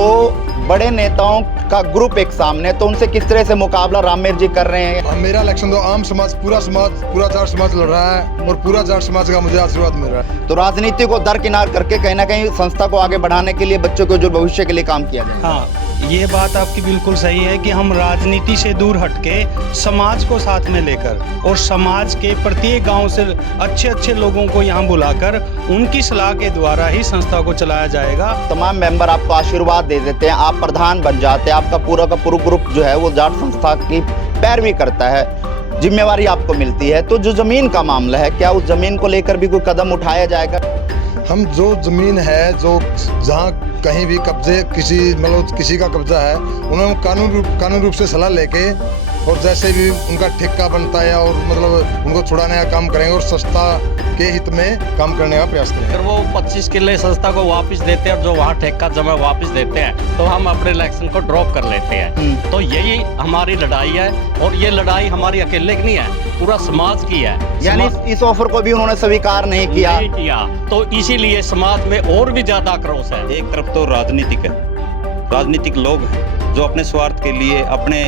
दो बड़े नेताओं का ग्रुप एक सामने, तो उनसे किस तरह से मुकाबला राममेर जी कर रहे हैं? मेरा इलेक्शन तो आम समाज, पूरा जाट समाज लड़ रहा है और पूरा जाट समाज का मुझे आशीर्वाद मिल रहा है। तो राजनीति को दरकिनार करके कहीं ना कहीं संस्था को आगे बढ़ाने के लिए, बच्चों के जो भविष्य के लिए काम किया जाए। हाँ, ये बात आपकी बिल्कुल सही है कि हम राजनीति से दूर हटके समाज को साथ में लेकर और समाज के प्रत्येक गांव से अच्छे अच्छे लोगों को यहाँ बुलाकर उनकी सलाह के द्वारा ही संस्था को चलाया जाएगा। तमाम मेंबर आपको आशीर्वाद दे देते हैं, आप प्रधान बन जाते हैं, आपका पूरा का पूरा ग्रुप जो है वो जाट संस्था की पैरवी करता है, जिम्मेवारी आपको मिलती है। तो जो जमीन का मामला है, क्या उस जमीन को लेकर भी कोई कदम उठाया जाएगा? हम जो जमीन है, जो जहाँ कहीं भी कब्जे किसी का कब्जा है, उन्हें कानून रूप से सलाह लेके और जैसे भी उनका ठेका बनता है और उनको छुड़ाने का काम करेंगे और संस्था के हित में काम करने का प्रयास करेंगे। अगर वो 25 किले संस्था को वापस देते हैं और जो वहाँ ठेका जमा वापस देते हैं तो हम अपने इलेक्शन को ड्रॉप कर लेते हैं। तो यही हमारी लड़ाई है और ये लड़ाई हमारी अकेले की नहीं है, पूरा समाज की है। यानी इस ऑफर को भी उन्होंने स्वीकार नहीं किया। तो इसीलिए समाज में और भी ज्यादा आक्रोश है। एक तरफ तो राजनीतिक लोग हैं जो अपने स्वार्थ के लिए अपने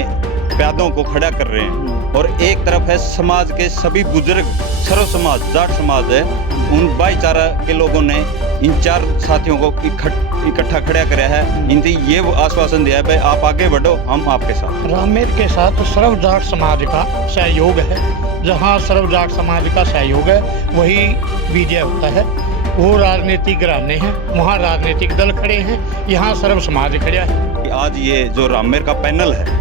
प्यादों को खड़ा कर रहे हैं, और एक तरफ है समाज के सभी बुजुर्ग, सर्व समाज, जाट समाज है, उन भाईचारा के लोगों ने इन चार साथियों को इकट्ठा खड़ा कराया है, इनसे ये आश्वासन दिया है भाई आप आगे बढ़ो, हम आपके साथ। राममेर के साथ सर्व जाट समाज का सहयोग है। जहाँ सर्व जाट समाज का सहयोग है वही विजय होता है। वो राजनीतिक घराने हैं, वहाँ राजनीतिक दल खड़े हैं, यहाँ सर्व समाज खड़ा है। आज ये जो राममेर का पैनल है,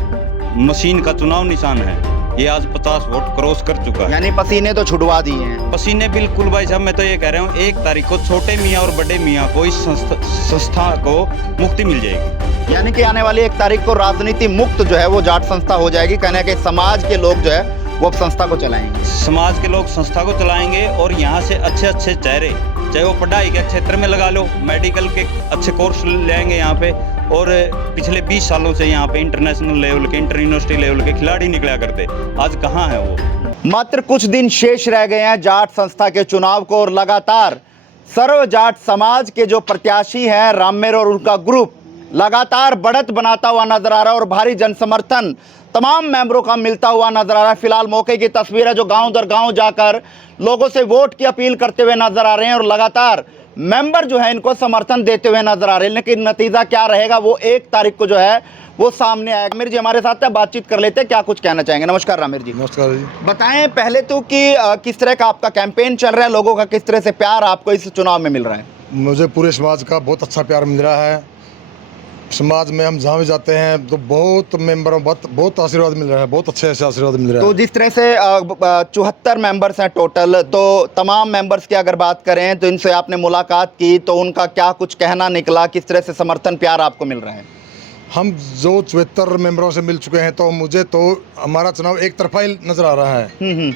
मशीन का चुनाव निशान है, ये आज 50 वोट क्रॉस कर चुका है। यानी पसीने तो छुड़वा दिए हैं। पसीने बिल्कुल भाई साहब, मैं तो ये कह रहा हूँ 1 तारीख को छोटे मियाँ और बड़े मियाँ को इस संस्था को मुक्ति मिल जाएगी। यानी कि आने वाली 1 तारीख को राजनीति मुक्त जो है वो जाट संस्था हो जाएगी। कहने के समाज के लोग जो है वो अब संस्था को चलाएंगे। समाज के लोग संस्था को चलाएंगे और यहाँ से अच्छे अच्छे चेहरे, चाहे वो पढ़ाई के क्षेत्र में लगा लो, मेडिकल के अच्छे कोर्स ले आएंगे यहाँ पे, और पिछले 20 सालों से यहाँ पे इंटरनेशनल लेवल के, इंटर यूनिवर्सिटी लेवल के खिलाड़ी निकला करते, आज कहाँ है वो? मात्र कुछ दिन शेष रह गए हैं जाट संस्था के चुनाव को, और लगातार सर्व जाट समाज के जो प्रत्याशी हैं राममेर और उनका ग्रुप लगातार बढ़त बनाता हुआ नजर आ रहा है और भारी जनसमर्थन तमाम मेंबरों का मिलता हुआ नजर आ रहा है। फिलहाल मौके की तस्वीर है जो गांव दर गांव जाकर लोगों से वोट की अपील करते हुए नजर आ रहे हैं और लगातार मेंबर जो है इनको समर्थन देते हुए नजर आ रहे हैं। लेकिन नतीजा क्या रहेगा वो 1 तारीख को जो है वो सामने आएगा। राममेर जी हमारे साथ है, बातचीत कर लेते हैं, क्या कुछ कहना चाहेंगे? नमस्कार राममेर जी। नमस्कार जी। बताएं पहले तो कि किस तरह का आपका कैंपेन चल रहा है, लोगों का किस तरह से प्यार आपको इस चुनाव में मिल रहा है? मुझे पूरे समाज का बहुत अच्छा प्यार मिल रहा है। समाज में हम जहाँ भी जाते हैं तो बहुत मेंबरों बहुत आशीर्वाद मिल रहा है, बहुत अच्छे से आशीर्वाद मिल रहा है। तो जिस तरह से 74 मेंबर्स हैं टोटल, तो तमाम मेंबर्स की अगर बात करें तो इनसे आपने मुलाकात की तो उनका क्या कुछ कहना निकला, किस तरह से समर्थन प्यार आपको मिल रहा है? हम जो 74 मेंबरों से मिल चुके हैं तो मुझे तो हमारा चुनाव एक तरफा ही नजर आ रहा है।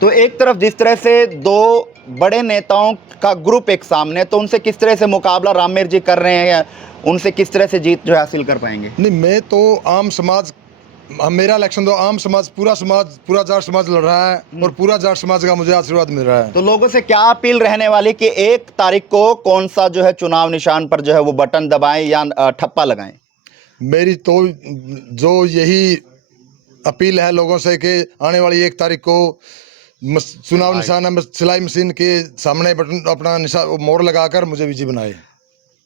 तो एक तरफ जिस तरह से 2 बड़े नेताओं का ग्रुप एक सामने, तो उनसे किस तरह से मुकाबला राममेर जी कर रहे हैं, उनसे किस तरह से जीत जो है हासिल कर पाएंगे? नहीं, मैं तो आम समाज, मेरा इलेक्शन तो आम समाज, पूरा जाट समाज लड़ रहा है और पूरा जाट समाज का मुझे आशीर्वाद मिल रहा है। तो लोगों से क्या अपील रहने वाली कि 1 तारीख को कौन सा जो है चुनाव निशान पर जो है वो बटन दबाएं या ठप्पा लगाएं? मेरी तो जो यही अपील है लोगों से कि आने वाली 1 तारीख को चुनाव निशान है, सिलाई मशीन के सामने बटन अपना निशान मोहर लगाकर मुझे विजयी बनाए।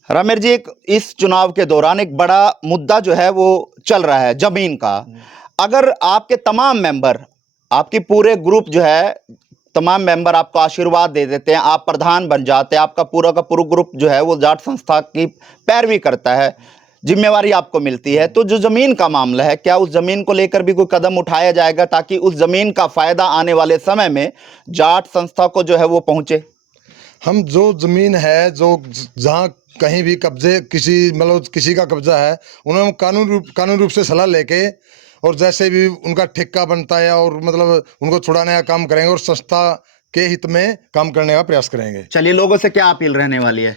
राममेर जी, इस चुनाव के दौरान एक बड़ा मुद्दा जो है वो चल रहा है जमीन का। अगर आपके तमाम मेंबर, आपकी पूरे ग्रुप जो है, तमाम मेंबर आपको आशीर्वाद दे देते हैं, आप प्रधान बन जाते हैं, आपका पूरा का पूरा ग्रुप जो है वो जाट संस्था की पैरवी करता है, जिम्मेवारी आपको मिलती है, तो जो जमीन का मामला है, क्या उस जमीन को लेकर भी कोई कदम उठाया जाएगा ताकि उस जमीन का फायदा आने वाले समय में जाट संस्था को जो है वो पहुंचे? हम जो जमीन है, जो जहाँ कहीं भी कब्जे किसी का कब्जा है, उन्हें कानून रूप से सलाह लेके और जैसे भी उनका ठेका बनता है और उनको छुड़ाने का काम करेंगे और संस्था के हित में काम करने का प्रयास करेंगे। चलिए, लोगों से क्या अपील रहने वाली है?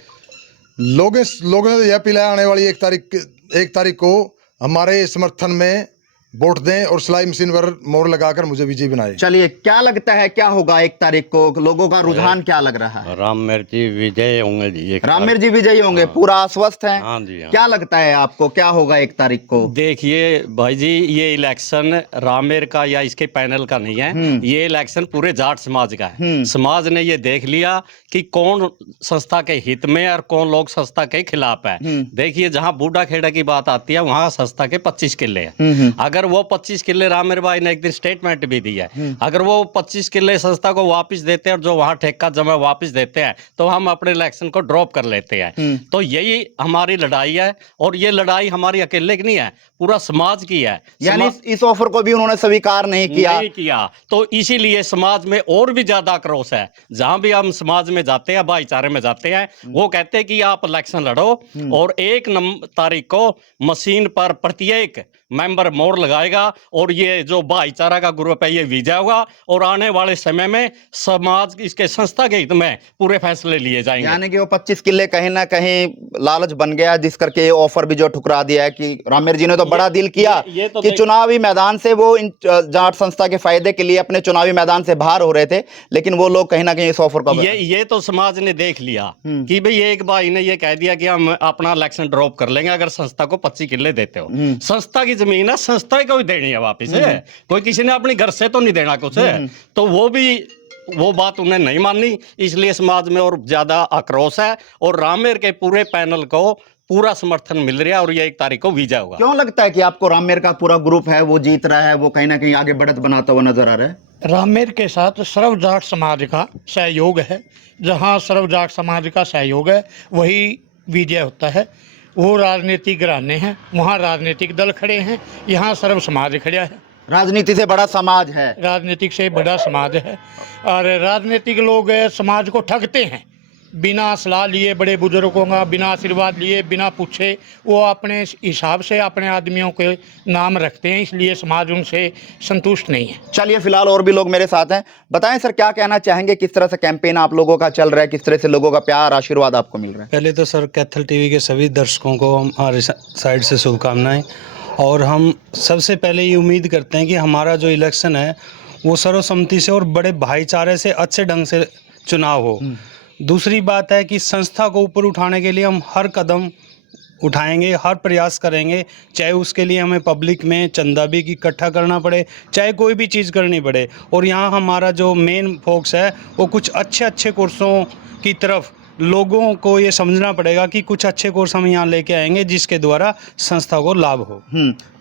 लोगों ने यह अपील है, आने वाली 1 तारीख को हमारे समर्थन में वोट दें और सिलाई मशीन पर मोहर लगाकर मुझे विजयी बनाए। चलिए, क्या लगता है क्या होगा 1 तारीख को, लोगों का रुझान क्या लग रहा है? राममेर जी विजय होंगे जी। राममेर जी विजयी होंगे, पूरा आश्वस्त है? हाँ जी, हाँ। क्या लगता है आपको क्या होगा 1 तारीख को? देखिए भाई जी, ये इलेक्शन राममेर का या इसके पैनल का नहीं है, ये इलेक्शन पूरे जाट समाज का है। समाज ने ये देख लिया कि कौन संस्था के हित में और कौन लोग संस्था के खिलाफ है। देखिए, जहाँ बूढ़ा खेड़ा की बात आती है वहाँ संस्था के 25 किले हैं। अगर वो 25 किले, राममेर भाई ने एक दिन स्टेटमेंट भी दी है, अगर वो 25 किले संस्था को वापस देते हैं और जो वहाँ ठेका जमा वापस देते हैं तो हम अपने इलेक्शन को ड्रॉप कर लेते हैं। तो यही हमारी लड़ाई है और ये लड़ाई हमारी अकेले की नहीं है, पूरा समाज की है। यानी इस ऑफर को भी उन्होंने स्वीकार नहीं किया। तो इसीलिए समाज में और भी ज्यादा आक्रोश है। जहां भी हम समाज में जाते हैं, भाईचारे में जाते हैं, वो कहते हैं कि आप इलेक्शन लड़ो और 1 तारीख को मशीन पर प्रत्येक मेंबर मोहर लगाएगा और ये जो भाईचारा का ग्रुप है ये विजय होगा और आने वाले समय में समाज इसके संस्था के हित में पूरे फैसले लिए जाएंगे। यानी कि वो 25 किले कहीं ना कहीं लालच बन गया, जिस करके ये ऑफर भी जो ठुकरा दिया है कि राममेर जी ने तो बड़ा डील किया कि चुनावी मैदान से वो इन जाट संस्था के फायदे के लिए अपने चुनावी मैदान से बाहर हो रहे थे, लेकिन वो लोग कहीं ना कहीं इस ऑफर का ये तो समाज ने देख लिया कि भाई एक भाई ने ये कह दिया कि हम अपना इलेक्शन ड्रॉप कर लेंगे अगर संस्था को 25 किले देते हो। संस्था की जमीन है, संस्था को ही देनी है वापिस है, कोई किसी ने अपनी घर से तो नहीं देना कुछ है। तो वो बात उन्हें नहीं मानी, इसलिए समाज में और ज्यादा आक्रोश है और राममेर के पूरे पैनल को पूरा समर्थन मिल रहा है और ये 1 तारीख को विजय होगा। क्यों लगता है कि आपको राममेर का पूरा ग्रुप है वो जीत रहा है, वो कहीं ना कहीं आगे बढ़त बनाता हुआ नजर आ रहा है? राममेर के साथ सर्व जाट समाज का सहयोग है। जहाँ सर्व जाट समाज का सहयोग है वही विजय होता है। वो राजनीतिक घराने हैं, वहाँ राजनीतिक दल खड़े हैं, यहाँ सर्व समाज खड़ा है। राजनीति से बड़ा समाज है। राजनीतिक से बड़ा समाज है और राजनीतिक लोग समाज को ठगते हैं बिना सलाह लिए, बड़े बुजुर्गों का बिना आशीर्वाद लिए, बिना पूछे वो अपने हिसाब से अपने आदमियों के नाम रखते हैं, इसलिए समाज उनसे संतुष्ट नहीं है। चलिए, फिलहाल और भी लोग मेरे साथ हैं। बताएं सर, क्या कहना चाहेंगे, किस तरह से कैंपेन आप लोगों का चल रहा है, किस तरह से लोगों का प्यार आशीर्वाद आपको मिल रहा है? पहले तो सर कैथल टीवी के सभी दर्शकों को हमारे साइड से शुभकामनाएं, और हम सबसे पहले ये उम्मीद करते हैं कि हमारा जो इलेक्शन है वो सर्वसम्मति से और बड़े भाईचारे से अच्छे ढंग से चुनाव हो। दूसरी बात है कि संस्था को ऊपर उठाने के लिए हम हर कदम उठाएंगे, हर प्रयास करेंगे, चाहे उसके लिए हमें पब्लिक में चंदा भी इकट्ठा करना पड़े, चाहे कोई भी चीज़ करनी पड़े। और यहाँ हमारा जो मेन फोकस है वो कुछ अच्छे कोर्सों की तरफ लोगों को ये समझना पड़ेगा कि कुछ अच्छे कोर्स हम यहाँ लेके आएंगे जिसके द्वारा संस्था को लाभ हो।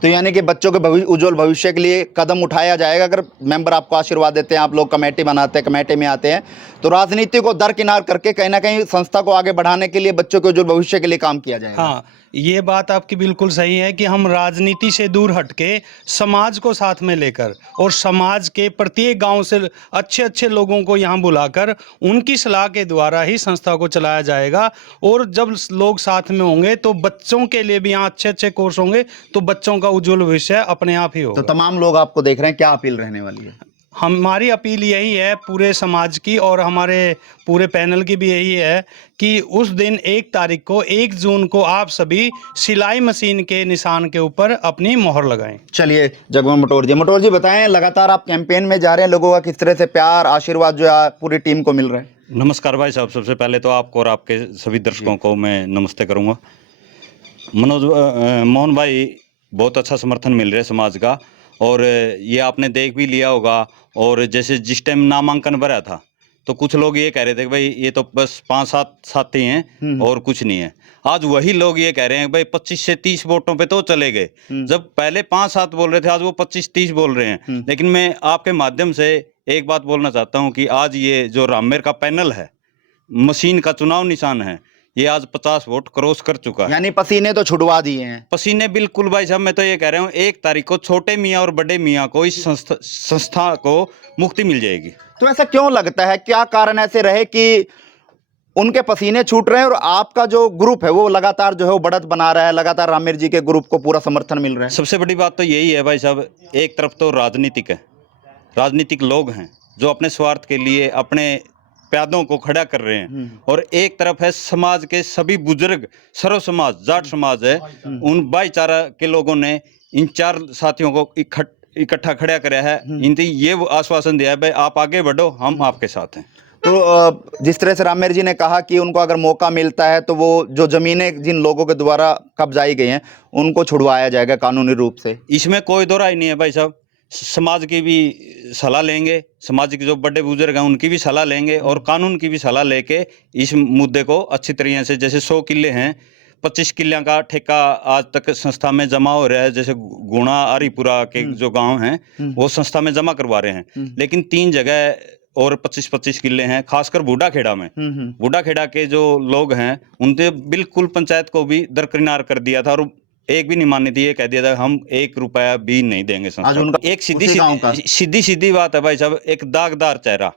तो यानी कि बच्चों के उज्जवल भविष्य के लिए कदम उठाया जाएगा। अगर मेंबर आपको आशीर्वाद देते हैं, आप लोग कमेटी बनाते हैं, कमेटी में आते हैं, तो राजनीति को दरकिनार करके कहीं ना कहीं संस्था को आगे बढ़ाने के लिए, बच्चों के उज्जवल भविष्य के लिए काम किया जाएगा। हाँ, ये बात आपकी बिल्कुल सही है कि हम राजनीति से दूर हटके समाज को साथ में लेकर और समाज के प्रत्येक गांव से अच्छे लोगों को यहाँ बुलाकर उनकी सलाह के द्वारा ही संस्था को चलाया जाएगा। और जब लोग साथ में होंगे तो बच्चों के लिए भी यहाँ अच्छे कोर्स होंगे, तो बच्चों का उज्जवल भविष्य अपने आप ही होगा। तो तमाम लोग आपको देख रहे हैं, क्या अपील रहने वाली है? हमारी अपील यही है पूरे समाज की और हमारे पूरे पैनल की भी यही है कि उस दिन 1 तारीख को 1 जून को आप सभी सिलाई मशीन के निशान के ऊपर अपनी मोहर लगाएं। चलिए, जगमोहन मटोर जी बताएं, लगातार आप कैंपेन में जा रहे हैं, लोगों का किस तरह से प्यार आशीर्वाद जो है पूरी टीम को मिल रहा है? नमस्कार भाई साहब, सबसे पहले तो आपको और आपके सभी दर्शकों को मैं नमस्ते करूँगा। मोहन भाई, बहुत अच्छा समर्थन मिल रहा है समाज का, और ये आपने देख भी लिया होगा। और जैसे जिस टाइम नामांकन भरा था तो कुछ लोग ये कह रहे थे कि भाई ये तो बस 5-7 साथी हैं और कुछ नहीं है। आज वही लोग ये कह रहे हैं भाई 25 से 30 वोटों पे तो चले गए। जब पहले 5-7 बोल रहे थे, आज वो 25-30 बोल रहे हैं। लेकिन मैं आपके माध्यम से एक बात बोलना चाहता हूँ कि आज ये जो राममेर का पैनल है, मशीन का चुनाव निशान है, ये आज 50 वोट क्रॉस कर चुका है। यानी पसीने तो छुड़वा दिए हैं। पसीने बिल्कुल भाई साहब, मैं तो ये कह रहा हूँ 1 तारीख को छोटे मियाँ और बड़े मियाँ को इस संस्था को मुक्ति मिल जाएगी। तो ऐसा क्यों लगता है, क्या कारण ऐसे रहे कि उनके पसीने छूट रहे हैं और आपका जो ग्रुप है वो लगातार जो है वो बढ़त बना रहा है, लगातार राममेर जी के ग्रुप को पूरा समर्थन मिल रहा है? सबसे बड़ी बात तो यही है भाई साहब, एक तरफ तो राजनीतिक है, राजनीतिक लोग हैं जो अपने स्वार्थ के लिए, अपने प्यादों को खड़ा कर रहे हैं और एक तरफ है समाज के सभी बुजुर्ग सर्व समाज जाट समाज है, उन भाईचारा के लोगों ने इन 4 साथियों को इकट्ठा खड़ा कराया है। इनसे ये आश्वासन दिया है भाई आप आगे बढ़ो, हम आपके साथ हैं। तो जिस तरह से राममेर जी ने कहा कि उनको अगर मौका मिलता है तो वो जो जमीनें जिन लोगों के द्वारा कब्जाई गई हैं उनको छुड़वाया जाएगा कानूनी रूप से। इसमें कोई दो राय नहीं है भाई साहब। समाज की भी सलाह लेंगे, समाज के जो बड़े बुजुर्ग हैं उनकी भी सलाह लेंगे और कानून की भी सलाह लेके इस मुद्दे को अच्छी तरीके से, जैसे 100 किले हैं 25 किलियां का ठेका आज तक संस्था में जमा हो रहा है। जैसे गुणा आरीपुरा के जो गांव हैं वो संस्था में जमा करवा रहे हैं, लेकिन 3 जगह और 25-25 किले हैं, खासकर बूढ़ा खेड़ा में। बूढ़ा खेड़ा के जो लोग हैं उनसे बिल्कुल पंचायत को भी दरकिनार कर दिया था और एक भी नहीं मानी थी, ये कह दिया था हम 1 रुपया भी नहीं देंगे संस्था को। एक सीधी बात है भाई साहब, एक दागदार चेहरा,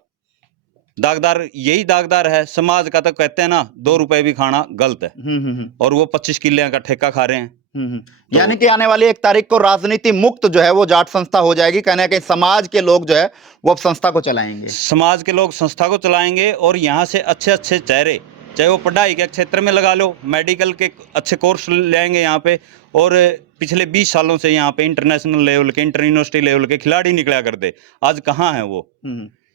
दागदार यही दागदार है समाज का। तो कहते हैं ना 2 रुपए भी खाना गलत है और वो 25 किले का ठेका खा रहे हैं। यानी कि आने वाली 1 तारीख को राजनीति मुक्त जो है वो जाट संस्था हो जाएगी, कहना है कि समाज के लोग जो है वो अब संस्था को चलाएंगे, समाज के लोग संस्था को चलाएंगे और यहाँ से अच्छे अच्छे चेहरे, चाहे वो पढ़ाई के क्षेत्र में लगा लो, मेडिकल के अच्छे कोर्स ले आएंगे यहाँ पे। और पिछले 20 सालों से यहाँ पे इंटरनेशनल लेवल के, इंटर यूनिवर्सिटी लेवल के खिलाड़ी निकला करते, आज कहाँ है वो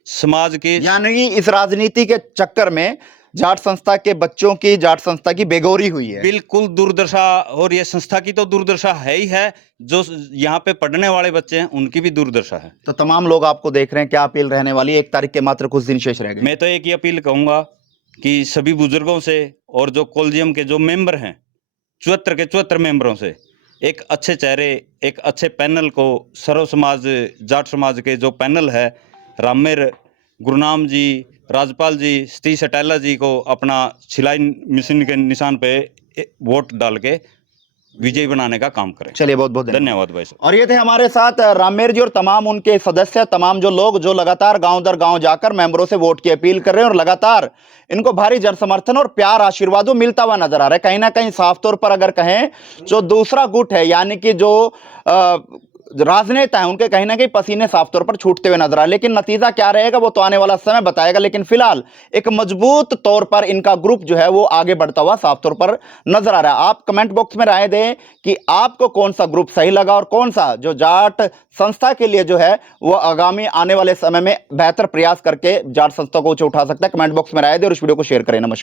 समाज के। यानी कि इस राजनीति के चक्कर में जाट संस्था के बच्चों की, जाट संस्था की बेगौरी हुई है। बिल्कुल दुर्दशा, और ये संस्था की तो दुर्दशा है ही है, जो यहाँ पे पढ़ने वाले बच्चे हैं उनकी भी दुर्दशा है। तो तमाम लोग आपको देख रहे हैं, क्या अपील रहने वाली है? 1 तारीख के मात्र कुछ दिन शेष रह गए। मैं तो एक ही अपील कहूंगा कि सभी बुजुर्गों से और जो कॉलेजियम के जो मेंबर हैं 74 के 74 मेंबरों से एक अच्छे चेहरे, एक अच्छे पैनल को, सर्व समाज जाट समाज के जो पैनल है, राममेर गुरनाम जी, राजपाल जी, सतीश अटैला जी को अपना सिलाई मशीन के निशान पे वोट डाल के विजयी बनाने का काम करें। चलिए, बहुत बहुत धन्यवाद भाई साहब। और ये थे हमारे साथ राममेर जी और तमाम उनके सदस्य, तमाम जो लोग जो लगातार गांव दर गांव जाकर मेंबरों से वोट की अपील कर रहे हैं और लगातार इनको भारी जन समर्थन और प्यार आशीर्वादों मिलता हुआ नजर आ रहा है। कहीं ना कहीं साफ तौर पर अगर कहें जो दूसरा गुट है, यानी कि जो राजनेता है, उनके कहीं ना कहीं पसीने साफ तौर पर छूटते हुए नजर आ रहे, लेकिन नतीजा क्या रहेगा वो तो आने वाला समय बताएगा। लेकिन फिलहाल एक मजबूत तौर पर इनका ग्रुप जो है वो आगे बढ़ता हुआ साफ तौर पर नजर आ रहा है। आप कमेंट बॉक्स में राय दें कि आपको कौन सा ग्रुप सही लगा और कौन सा जो जाट संस्था के लिए जो है वो आगामी आने वाले समय में बेहतर प्रयास करके जाट संस्था को ऊंचा उठा सकता है। कमेंट बॉक्स में राय दें और इस वीडियो को शेयर करें। नमस्कार।